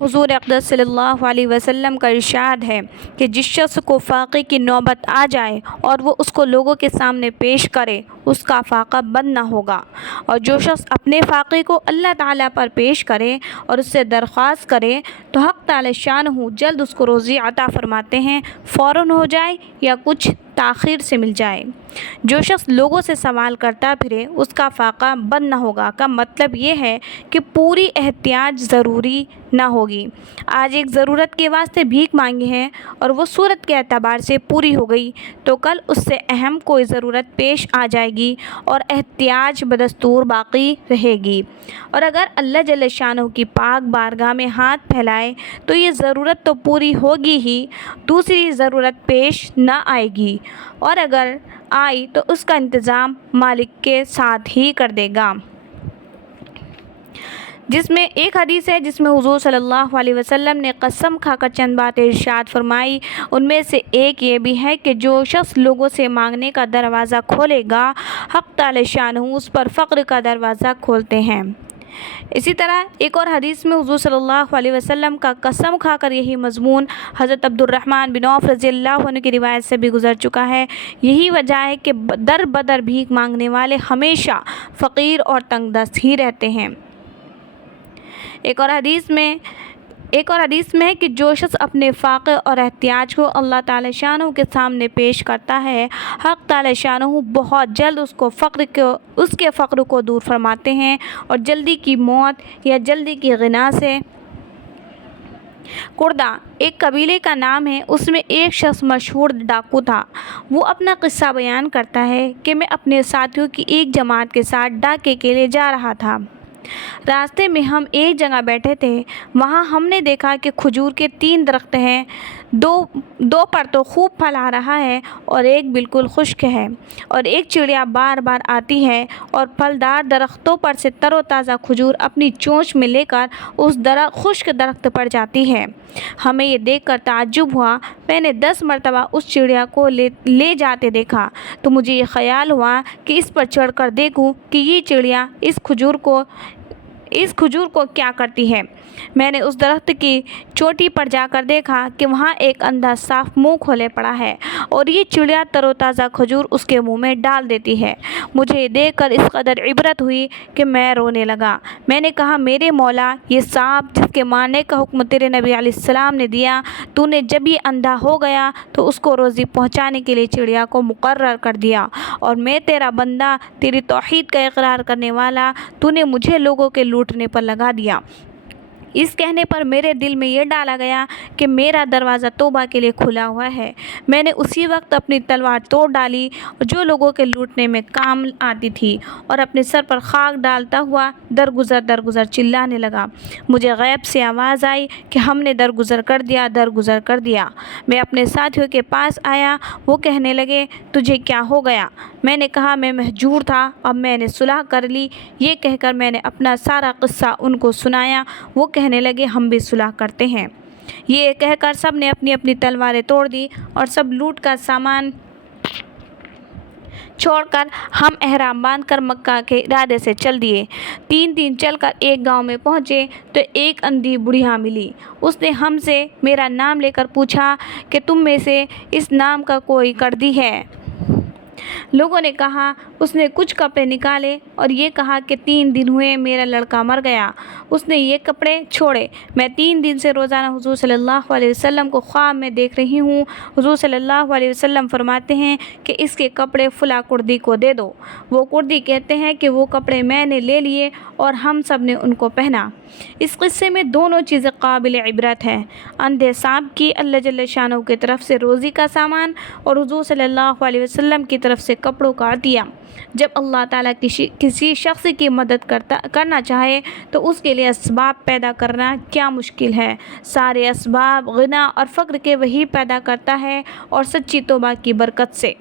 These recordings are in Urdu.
حضور اقدس صلی اللہ علیہ وسلم کا ارشاد ہے کہ جس شخص کو فاقے کی نوبت آ جائے اور وہ اس کو لوگوں کے سامنے پیش کرے اس کا فاقہ بند نہ ہوگا، اور جو شخص اپنے فاقے کو اللہ تعالیٰ پر پیش کرے اور اس سے درخواست کرے تو حق تعالی شانہ جلد اس کو روزی عطا فرماتے ہیں، فوراً ہو جائے یا کچھ تاخیر سے مل جائے۔ جو شخص لوگوں سے سوال کرتا پھرے اس کا فاقہ بند نہ ہوگا کا مطلب یہ ہے کہ پوری احتیاط ضروری نہ ہوگی۔ آج ایک ضرورت کے واسطے بھیک مانگی ہے اور وہ صورت کے اعتبار سے پوری ہو گئی تو کل اس سے اہم کوئی ضرورت پیش آ جائے گی اور احتیاج بدستور باقی رہے گی، اور اگر اللہ جل شانہ کی پاک بارگاہ میں ہاتھ پھیلائے تو یہ ضرورت تو پوری ہوگی ہی، دوسری ضرورت پیش نہ آئے گی، اور اگر آئی تو اس کا انتظام مالک کے ساتھ ہی کر دے گا۔ جس میں ایک حدیث ہے جس میں حضور صلی اللہ علیہ وسلم نے قسم کھا کر چند باتیں ارشاد فرمائی، ان میں سے ایک یہ بھی ہے کہ جو شخص لوگوں سے مانگنے کا دروازہ کھولے گا حق تعالی شانہ اس پر فقر کا دروازہ کھولتے ہیں۔ اسی طرح ایک اور حدیث میں حضور صلی اللہ علیہ وسلم کا قسم کھا کر یہی مضمون حضرت عبد الرحمن بن عوف رضی اللہ عنہ کی روایت سے بھی گزر چکا ہے۔ یہی وجہ ہے کہ در بدر بھیک مانگنے والے ہمیشہ فقیر اور تنگ دست ہی رہتے ہیں۔ ایک اور حدیث میں ہے کہ جو شخص اپنے فاقے اور احتیاج کو اللہ تعالی شانہ کے سامنے پیش کرتا ہے حق تعالی شانہ بہت جلد اس کے فقر کو دور فرماتے ہیں، اور جلدی کی موت یا جلدی کی غنا سے کردہ ایک قبیلے کا نام ہے، اس میں ایک شخص مشہور ڈاکو تھا۔ وہ اپنا قصہ بیان کرتا ہے کہ میں اپنے ساتھیوں کی ایک جماعت کے ساتھ ڈاکے کے لیے جا رہا تھا۔ راستے میں ہم ایک جگہ بیٹھے تھے، وہاں ہم نے دیکھا کہ کھجور کے 3 درخت ہیں، دو پر تو خوب پھل آ رہا ہے اور ایک بالکل خشک ہے، اور ایک چڑیا بار بار آتی ہے اور پھلدار درختوں پر سے تر و تازہ کھجور اپنی چونچ میں لے کر اس خشک درخت پر جاتی ہے۔ ہمیں یہ دیکھ کر تعجب ہوا، میں نے 10 مرتبہ اس چڑیا کو لے جاتے دیکھا تو مجھے یہ خیال ہوا کہ اس پر چڑھ کر دیکھوں کہ یہ چڑیا اس کھجور کو کیا کرتی ہے۔ میں نے اس درخت کی چوٹی پر جا کر دیکھا کہ وہاں ایک اندھا صاف منہ کھولے پڑا ہے اور یہ چڑیا تر و تازہ کھجور اس کے منہ میں ڈال دیتی ہے۔ مجھے یہ دیکھ کر اس قدر عبرت ہوئی کہ میں رونے لگا۔ میں نے کہا، میرے مولا، یہ سانپ جس کے مارنے کا حکم تیرے نبی علیہ السلام نے دیا، تو نے جب یہ اندھا ہو گیا تو اس کو روزی پہنچانے کے لیے چڑیا کو مقرر کر دیا، اور میں تیرا بندہ، تیری توحید کا اقرار کرنے والا، تو نے مجھے لوگوں کے لوٹنے پر لگا دیا۔ اس کہنے پر میرے دل میں یہ ڈالا گیا کہ میرا دروازہ توبہ کے لیے کھلا ہوا ہے۔ میں نے اسی وقت اپنی تلوار توڑ ڈالی جو لوگوں کے لوٹنے میں کام آتی تھی، اور اپنے سر پر خاک ڈالتا ہوا درگزر چلانے لگا۔ مجھے غیب سے آواز آئی کہ ہم نے درگزر کر دیا۔ میں اپنے ساتھیوں کے پاس آیا، وہ کہنے لگے، تجھے کیا ہو گیا؟ میں نے کہا، میں مہجور تھا، اب میں نے صلح کر لی۔ یہ کہہ کر میں نے اپنا سارا قصہ ان کو سنایا۔ وہ کہنے لگے، ہم بھی صلح کرتے ہیں۔ یہ کہہ کر سب نے اپنی اپنی تلواریں توڑ دی اور سب لوٹ کا سامان چھوڑ کر ہم احرام باندھ کر مکہ کے ارادے سے چل دیے۔ 3 دن چل کر ایک گاؤں میں پہنچے تو ایک اندھی بڑھیا ملی۔ اس نے ہم سے میرا نام لے کر پوچھا کہ تم میں سے اس نام کا کوئی قرضی ہے؟ لوگوں نے کہا۔ اس نے کچھ کپڑے نکالے اور یہ کہا کہ 3 دن ہوئے میرا لڑکا مر گیا۔ اس نے یہ کپڑے چھوڑے۔ میں 3 دن سے روزانہ حضور صلی اللہ علیہ وسلم کو خواب میں دیکھ رہی ہوں۔ حضور صلی اللہ علیہ وسلم فرماتے ہیں کہ اس کے کپڑے فلاں کردی کو دے دو۔ وہ کردی کہتے ہیں کہ وہ کپڑے میں نے لے لیے اور ہم سب نے ان کو پہنا۔ اس قصے میں دونوں چیزیں قابل عبرت ہیں، اندھے سانپ کی اللہ جل شانہ کی طرف سے روزی کا سامان، اور حضور صلی اللہ علیہ وسلم کی طرف سے کپڑوں کا عطیہ۔ جب اللہ تعالیٰ کسی شخص کی مدد کرنا چاہے تو اس کے لیے اسباب پیدا کرنا کیا مشکل ہے؟ سارے اسباب غنا اور فقر کے وہی پیدا کرتا ہے، اور سچی توبہ کی برکت سے۔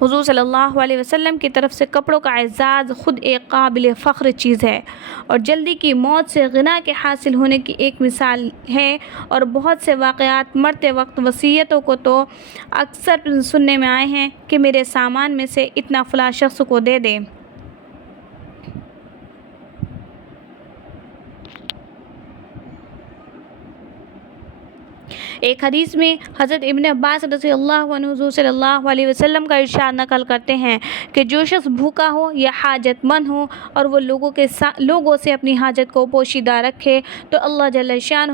حضور صلی اللہ علیہ وسلم کی طرف سے کپڑوں کا اعزاز خود ایک قابل فخر چیز ہے، اور جلدی کی موت سے غنا کے حاصل ہونے کی ایک مثال ہے، اور بہت سے واقعات مرتے وقت وصیتوں کو تو اکثر سننے میں آئے ہیں کہ میرے سامان میں سے اتنا فلاں شخص کو دے دے۔ ایک حدیث میں حضرت ابن عباس رضی اللہ عنہ حضور صلی اللہ علیہ وسلم کا ارشاد نقل کرتے ہیں کہ جو شخص بھوکا ہو یا حاجت مند ہو اور وہ لوگوں سے اپنی حاجت کو پوشیدہ رکھے تو اللہ جل شانہ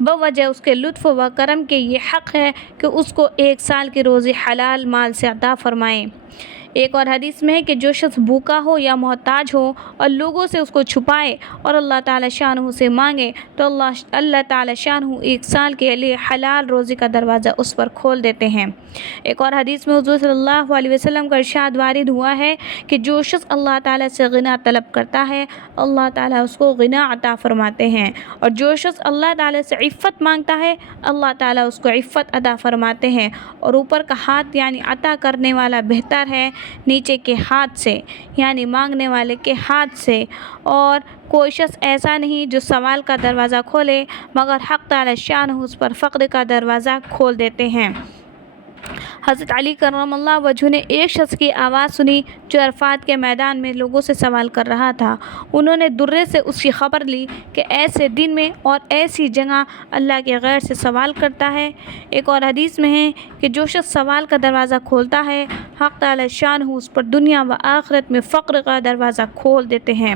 بوجہ اس کے لطف و کرم کے یہ حق ہے کہ اس کو 1 سال کی روزی حلال مال سے عطا فرمائے۔ ایک اور حدیث میں ہے کہ جو شخص بھوکا ہو یا محتاج ہو اور لوگوں سے اس کو چھپائے اور اللہ تعالی شانہ سے مانگے تو اللہ تعالی شانہ 1 سال کے لیے حلال روزی کا دروازہ اس پر کھول دیتے ہیں۔ ایک اور حدیث میں حضور صلی اللہ علیہ وسلم کا ارشاد وارد ہوا ہے کہ جو شخص اللہ تعالی سے غنا طلب کرتا ہے اللہ تعالی اس کو غنا عطا فرماتے ہیں، اور جو شخص اللہ تعالی سے عفت مانگتا ہے اللہ تعالی اس کو عفت عطا فرماتے ہیں۔ اور اوپر کا ہاتھ یعنی عطا کرنے والا بہتر ہے نیچے کے ہاتھ سے یعنی مانگنے والے کے ہاتھ سے، اور کوئی شخص ایسا نہیں جو سوال کا دروازہ کھولے مگر حق تعالی شانہ اس پر فقر کا دروازہ کھول دیتے ہیں۔ حضرت علی کرم اللہ وجہہ نے ایک شخص کی آواز سنی جو عرفات کے میدان میں لوگوں سے سوال کر رہا تھا۔ انہوں نے درے سے اس کی خبر لی کہ ایسے دن میں اور ایسی جگہ اللہ کے غیر سے سوال کرتا ہے۔ ایک اور حدیث میں ہے کہ جو شخص سوال کا دروازہ کھولتا ہے حق تعالی شانہ اس پر دنیا و آخرت میں فقر کا دروازہ کھول دیتے ہیں،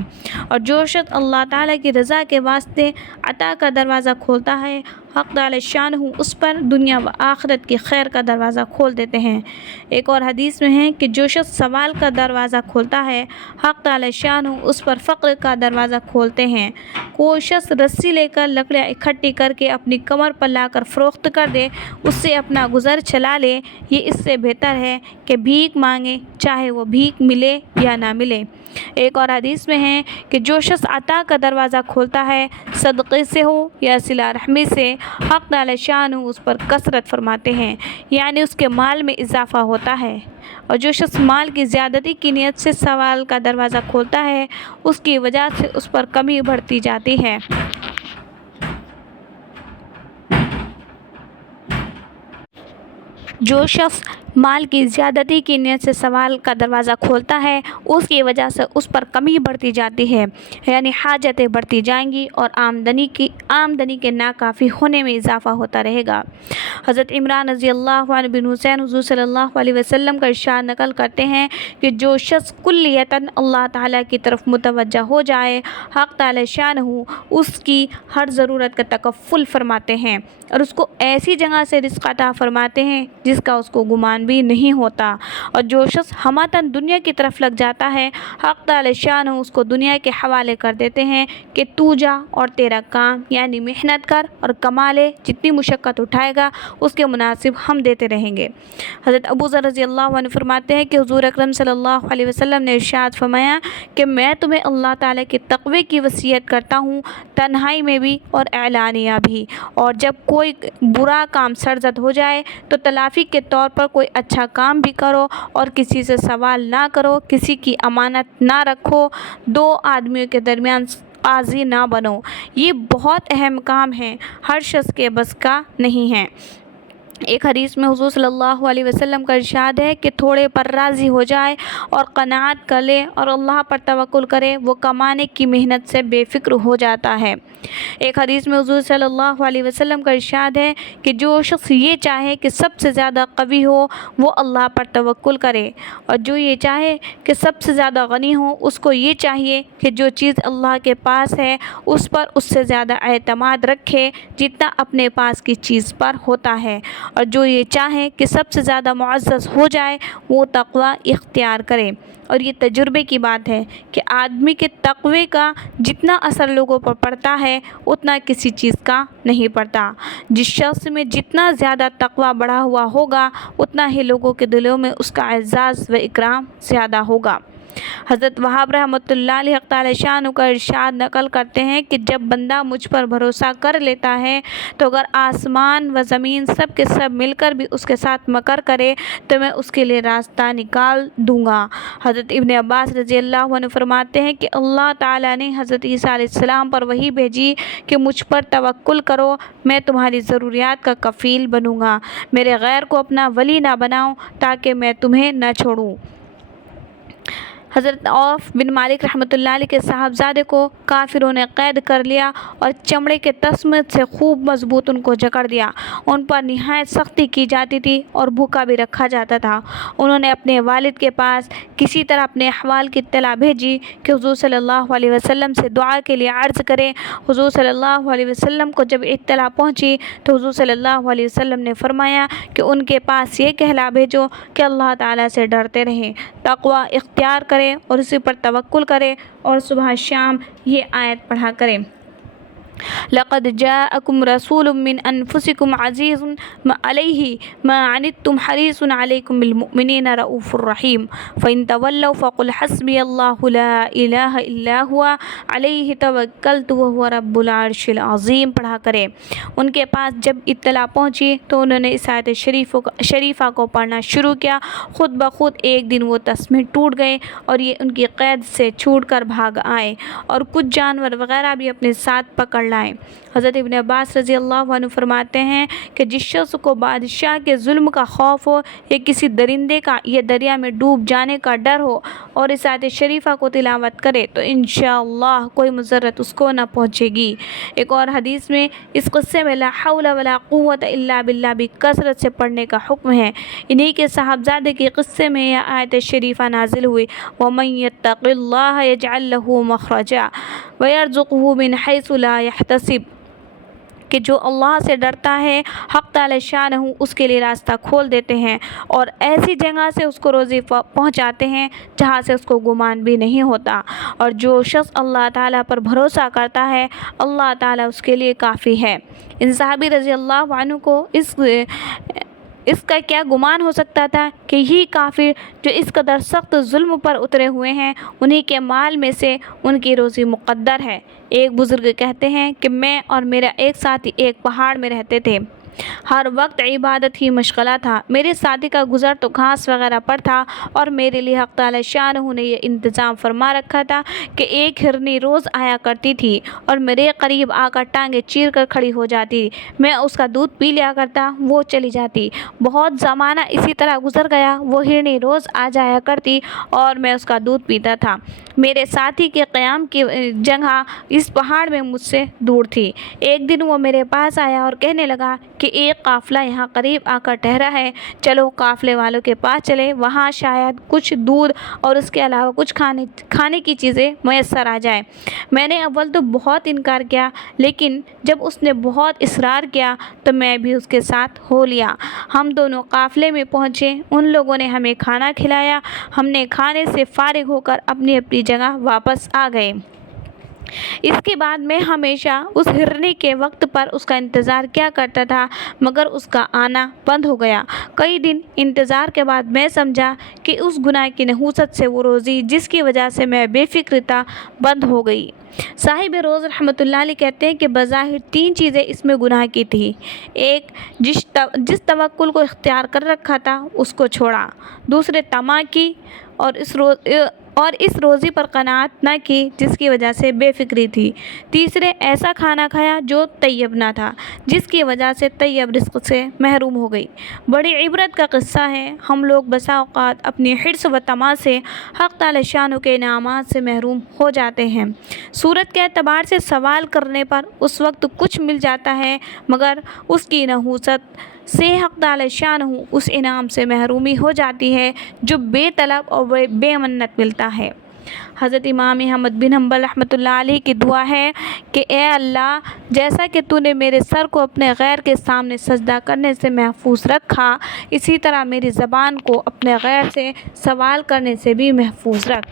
اور جو شخص اللہ تعالی کی رضا کے واسطے عطا کا دروازہ کھولتا ہے حق تعالی شانہ اس پر دنیا و آخرت کی خیر کا دروازہ کھول دیتے ہیں۔ ایک اور حدیث میں ہے کہ جو شخص سوال کا دروازہ کھولتا ہے حق تعالی شانہ اس پر فقر کا دروازہ کھولتے ہیں۔ کوئی شخص رسی لے کر لکڑیاں اکٹھی کر کے اپنی کمر پر لا کر فروخت کر دے، اس سے اپنا گزر چلا لے، یہ اس سے بہتر ہے کہ بھیک مانگے چاہے وہ بھیک ملے یا نہ ملے۔ ایک اور حدیث میں ہے کہ جو شخص عطا کا دروازہ کھولتا ہے صدقے سے ہو یا صلہ رحمی سے حق تعالی شانہ اس پر کثرت فرماتے ہیں یعنی اس کے مال میں اضافہ ہوتا ہے، اور جو شخص مال کی زیادتی کی نیت سے سوال کا دروازہ کھولتا ہے اس کی وجہ سے اس پر کمی بڑھتی جاتی ہے۔ جو شخص مال کی زیادتی کی نیت سے سوال کا دروازہ کھولتا ہے اس کی وجہ سے اس پر کمی بڑھتی جاتی ہے یعنی حاجتیں بڑھتی جائیں گی اور آمدنی کے ناکافی ہونے میں اضافہ ہوتا رہے گا۔ حضرت عمران رضی اللہ عنہ بن حسین حضور صلی اللہ علیہ وسلم کا ارشاد نقل کرتے ہیں کہ جو شخص کلیتاً اللہ تعالیٰ کی طرف متوجہ ہو جائے حق تعالی شانہ اس کی ہر ضرورت کا تکفل فرماتے ہیں اور اس کو ایسی جگہ سے رزق عطا فرماتے ہیں جس کا اس کو گمان بھی نہیں ہوتا، اور جو شخص ہماتاً دنیا کی طرف لگ جاتا ہے حق تعالی شانہ اس کو دنیا کے حوالے کر دیتے ہیں کہ تو جا اور تیرا کام یعنی محنت کر اور کما لے، جتنی مشقت اٹھائے گا اس کے مناسب ہم دیتے رہیں گے۔ حضرت ابو ذر رضی اللہ عنہ فرماتے ہیں کہ حضور اکرم صلی اللہ علیہ وسلم نے ارشاد فرمایا کہ میں تمہیں اللہ تعالیٰ کے تقوی کی وصیت کرتا ہوں تنہائی میں بھی اور اعلانیہ بھی، اور جب کوئی برا کام سرزد ہو جائے تو تلافی کے طور پر کوئی اچھا کام بھی کرو اور کسی سے سوال نہ کرو، کسی کی امانت نہ رکھو، 2 آدمیوں کے درمیان قاضی نہ بنو۔ یہ بہت اہم کام ہے، ہر شخص کے بس کا نہیں ہے۔ ایک حدیث میں حضور صلی اللہ علیہ وسلم کا ارشاد ہے کہ تھوڑے پر راضی ہو جائے اور قناعت کر لے اور اللہ پر توکل کرے، وہ کمانے کی محنت سے بے فکر ہو جاتا ہے۔ ایک حدیث میں حضور صلی اللہ علیہ وسلم کا ارشاد ہے کہ جو شخص یہ چاہے کہ سب سے زیادہ قوی ہو وہ اللہ پر توکل کرے، اور جو یہ چاہے کہ سب سے زیادہ غنی ہو اس کو یہ چاہیے کہ جو چیز اللہ کے پاس ہے اس پر اس سے زیادہ اعتماد رکھے جتنا اپنے پاس کی چیز پر ہوتا ہے، اور جو یہ چاہے کہ سب سے زیادہ معزز ہو جائے وہ تقوی اختیار کرے۔ اور یہ تجربے کی بات ہے کہ آدمی کے تقوی کا جتنا اثر لوگوں پر پڑتا ہے اتنا کسی چیز کا نہیں پڑتا۔ جس شخص میں جتنا زیادہ تقوی بڑھا ہوا ہوگا اتنا ہی لوگوں کے دلوں میں اس کا اعزاز و اکرام زیادہ ہوگا۔ حضرت وہاب رحمۃ اللہ علیہ حق تعالی شانہ کا ارشاد نقل کرتے ہیں کہ جب بندہ مجھ پر بھروسہ کر لیتا ہے تو اگر آسمان و زمین سب کے سب مل کر بھی اس کے ساتھ مکر کرے تو میں اس کے لیے راستہ نکال دوں گا۔ حضرت ابن عباس رضی اللہ عنہ فرماتے ہیں کہ اللہ تعالیٰ نے حضرت عیسیٰ علیہ السلام پر وحی بھیجی کہ مجھ پر توکل کرو، میں تمہاری ضروریات کا کفیل بنوں گا، میرے غیر کو اپنا ولی نہ بناؤ تاکہ میں تمہیں نہ چھوڑوں۔ حضرت عوف بن مالک رحمۃ اللہ علیہ کے صاحبزادے کو کافروں نے قید کر لیا اور چمڑے کے تسمے سے خوب مضبوط ان کو جکڑ دیا۔ ان پر نہایت سختی کی جاتی تھی اور بھوکا بھی رکھا جاتا تھا۔ انہوں نے اپنے والد کے پاس کسی طرح اپنے احوال کی اطلاع بھیجی کہ حضور صلی اللہ علیہ وسلم سے دعا کے لیے عرض کریں۔ حضور صلی اللہ علیہ وسلم کو جب اطلاع پہنچی تو حضور صلی اللہ علیہ وسلم نے فرمایا کہ ان کے پاس یہ کہلا بھیجو کہ اللہ تعالیٰ سے ڈرتے رہیں، تقوی اختیار کریں اور اسی پر توکل کریں، اور صبح شام یہ آیت پڑھا کریں۔ لقد جاءكم رسول من انفسكم عزيز عليه ما عنتم حريص عليكم بالمؤمنين رؤوف رحيم فإن تولوا فقل حسبي الله لا إله إلا هو عليه توكلت وهو رب العرش العظيم پڑھا کریں۔ ان کے پاس جب اطلاع پہنچی تو انہوں نے اس آیت شریفہ کو پڑھنا شروع کیا۔ خود بخود ایک دن وہ تسمے ٹوٹ گئے اور یہ ان کی قید سے چھوٹ کر بھاگ آئے اور کچھ جانور وغیرہ بھی اپنے ساتھ پکڑ لائے۔ حضرت ابن عباس رضی اللہ عنہ فرماتے ہیں کہ جس شخص کو بادشاہ کے ظلم کا خوف ہو یا کسی درندے کا یا دریا میں ڈوب جانے کا ڈر ہو اور اس آیت شریفہ کو تلاوت کرے تو انشاءاللہ کوئی مضرت اس کو نہ پہنچے گی۔ ایک اور حدیث میں اس قصے میں لا حول ولا قوت الا باللہ بھی کثرت سے پڑھنے کا حکم ہے۔ انہی کے صاحبزادے کے قصے میں یہ آیت شریفہ نازل ہوئی، وَمَن يَتَّقِ اللَّهَ يَجْعَل لَّهُ مَخْرَجًا وَيَرْزُقْهُ مِنْ حَيْثُ لَا يَحْتَسِبُ، کہ جو اللہ سے ڈرتا ہے حق تعالی شان اس کے لیے راستہ کھول دیتے ہیں اور ایسی جگہ سے اس کو روزی پہنچاتے ہیں جہاں سے اس کو گمان بھی نہیں ہوتا، اور جو شخص اللہ تعالیٰ پر بھروسہ کرتا ہے اللہ تعالیٰ اس کے لیے کافی ہے۔ ان صحابی رضی اللہ عنہ کو اس کا کیا گمان ہو سکتا تھا کہ یہ کافر جو اس قدر سخت ظلم پر اترے ہوئے ہیں انہی کے مال میں سے ان کی روزی مقدر ہے۔ ایک بزرگ کہتے ہیں کہ میں اور میرا ایک ساتھی ایک پہاڑ میں رہتے تھے، ہر وقت عبادت ہی مشغلہ تھا۔ میرے ساتھی کا گزر تو گھاس وغیرہ پر تھا اور میرے لیے حق تعالی شانہ نے یہ انتظام فرما رکھا تھا کہ ایک ہرنی روز آیا کرتی تھی اور میرے قریب آ کر ٹانگیں چیر کر کھڑی ہو جاتی، میں اس کا دودھ پی لیا کرتا، وہ چلی جاتی۔ بہت زمانہ اسی طرح گزر گیا، وہ ہرنی روز آ جایا کرتی اور میں اس کا دودھ پیتا تھا۔ میرے ساتھی کے قیام کی جگہ اس پہاڑ میں مجھ سے دور تھی۔ ایک دن وہ میرے پاس آیا اور کہنے لگا کہ ایک قافلہ یہاں قریب آ کر ٹھہرا ہے، چلو قافلے والوں کے پاس چلے، وہاں شاید کچھ دودھ اور اس کے علاوہ کچھ کھانے کی چیزیں میسر آ جائیں۔ میں نے اول تو بہت انکار کیا، لیکن جب اس نے بہت اصرار کیا تو میں بھی اس کے ساتھ ہو لیا۔ ہم دونوں قافلے میں پہنچے، ان لوگوں نے ہمیں کھانا کھلایا، ہم نے کھانے سے فارغ ہو کر اپنی اپنی جگہ واپس آ گئے۔ اس کے بعد میں ہمیشہ اس ہرنی کے وقت پر اس کا انتظار کیا کرتا تھا، مگر اس کا آنا بند ہو گیا۔ کئی دن انتظار کے بعد میں سمجھا کہ اس گناہ کی نحوست سے وہ روزی جس کی وجہ سے میں بے فکر تھا بند ہو گئی۔ صاحب روز رحمۃ اللہ علیہ کہتے ہیں کہ بظاہر 3 چیزیں اس میں گناہ کی تھی۔ ایک، جس توکل کو اختیار کر رکھا تھا اس کو چھوڑا۔ دوسرے، طمع کی اور اس روزی پر قناعت نہ کی جس کی وجہ سے بے فکری تھی۔ تیسرے، ایسا کھانا کھایا جو طیب نہ تھا جس کی وجہ سے طیب رزق سے محروم ہو گئی۔ بڑی عبرت کا قصہ ہے، ہم لوگ بسا اوقات اپنی حرص و طمع سے حق تعالی شانہ کے انعامات سے محروم ہو جاتے ہیں۔ صورت کے اعتبار سے سوال کرنے پر اس وقت کچھ مل جاتا ہے، مگر اس کی نحوست سے حق تعالی شانہ اس انعام سے محرومی ہو جاتی ہے جو بے طلب اور بے منت ملتا ہے۔ حضرت امام احمد بن حنبل رحمۃ اللہ علیہ کی دعا ہے کہ اے اللہ، جیسا کہ تو نے میرے سر کو اپنے غیر کے سامنے سجدہ کرنے سے محفوظ رکھا، اسی طرح میری زبان کو اپنے غیر سے سوال کرنے سے بھی محفوظ رکھ۔